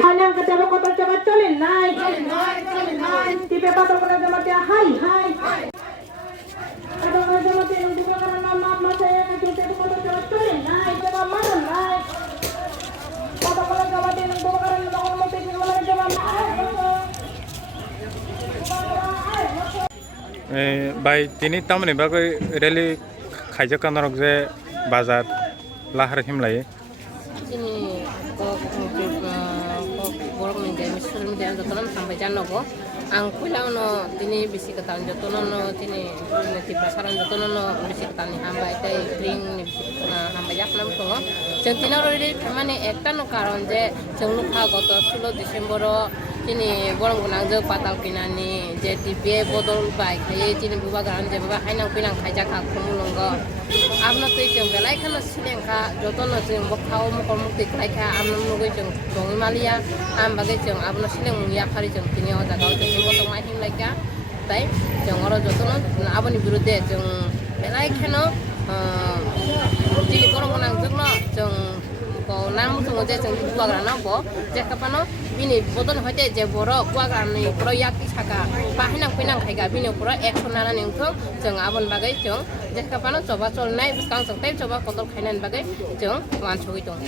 Hanyang ketemu kotor coba colin naik. Tipe patok pada jamaah dia hai. Ada jamaah dia yang buka karena mama saya kecil tipe kotor coba colin naik. Coba marun naik. Patok pada jamaah dia yang buka karena mama saya kecil tipe coba By tini tamani bagai rally khaijakan orang je bazar lahar himlai. Ini borok media social media jotonan sampai janogo ang kulang no tini bisi ketan jotonan no tini ti pasaran jotonan no bisi ketan hamba itai ring ni bisi hamba jak nam to jeng tina rori khamani ekta no karon je jeng lukha goto 16 December tini borong gunang je patal kinani je tipe bodol bai khai tini buba garan je buba hainang pinang khaijak ha khumulongo amna tei jeng belai khana silengkha jotono jeng bokhao mo kormukti khlaikha amna nugui jeng dongi malia am bagai jeng abna sileng mungya khari jeng tini o jagao jeng boto mai him laika tai jeng oro jotono aboni birude jeng belai khano tini borong gunang jeng no jeng ko namu tungo je jeng buba garan no bo je kapano bini bodon hoite je boro buba garan ni pro yakti saka pahinang pinang khaiga bini pro 100 nana ningthong jeng abon bagai jeng je kapano coba chol nai buskang jeng tai coba kotor khainan bagai jeng wan chogoi dong